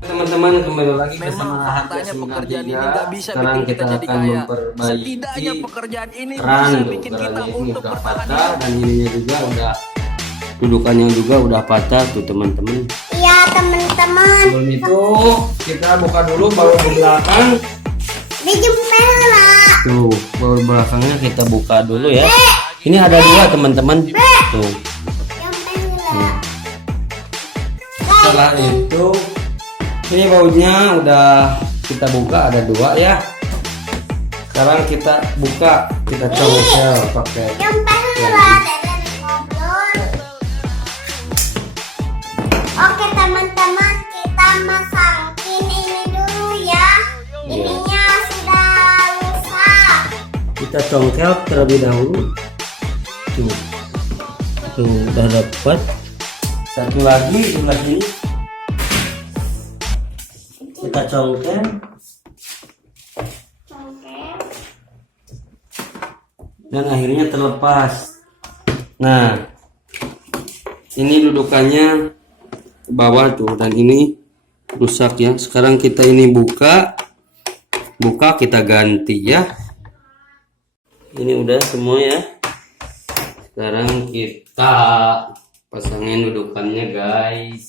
Teman-teman, kembali lagi bersama Memang Harga faktanya Surga pekerjaan 3. ini nggak bisa Sekarang bikin kita kita jadi akan kaya. memperbaiki Setidaknya pekerjaan ini keran bisa tuh. bikin kita Kerannya ini untuk udah bertahan patah hidup. dan ininya juga udah, dudukannya juga udah patah tuh teman-teman. Iya teman-teman. Sebelum itu kita buka dulu baut di belakang. Dijemput. Tuh, baut belakangnya kita buka dulu ya. Ini ada dua teman-teman. Tuh. Setelah itu ini bautnya udah kita buka, ada dua ya. Sekarang kita buka, kita congkel pakai Oke teman-teman, kita masangin ini dulu ya. Ininya sudah rusak. kita congkel terlebih dahulu. Tuh, tuh udah dapat. Satu lagi sebelah sini kita congkel. Dan akhirnya terlepas. Nah, ini dudukannya ke bawah tuh, dan ini rusak ya. Sekarang kita ini buka kita ganti ya. Ini udah semua ya. Sekarang kita pasangin dudukannya guys.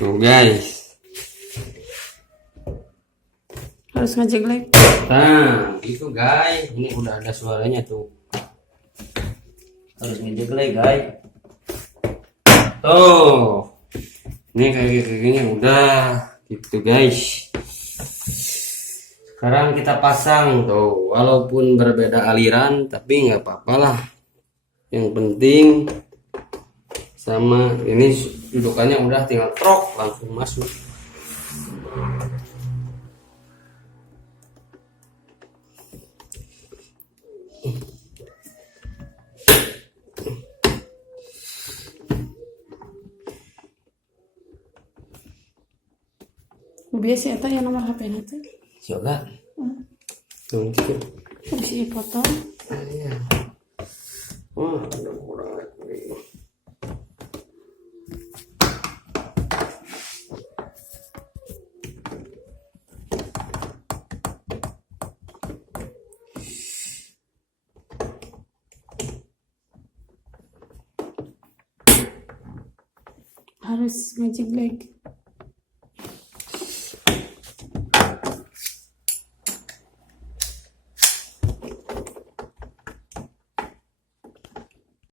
Tuh guys. Harus ngejeglek. Nah, itu guys, ini udah ada suaranya tuh. Harus ngejeglek guys. Tuh, ini kayak gini udah gitu guys. Sekarang kita pasang tuh, walaupun berbeda aliran, tapi nggak apa-apa lah. Yang penting sama ini dudukannya udah, tinggal trok langsung masuk. Biasa eta ya nomor HP nanti. Coba. Tuh, gitu. Bisa foto. Iya. Wah, ada kurang lagi. Harus ngejeglek.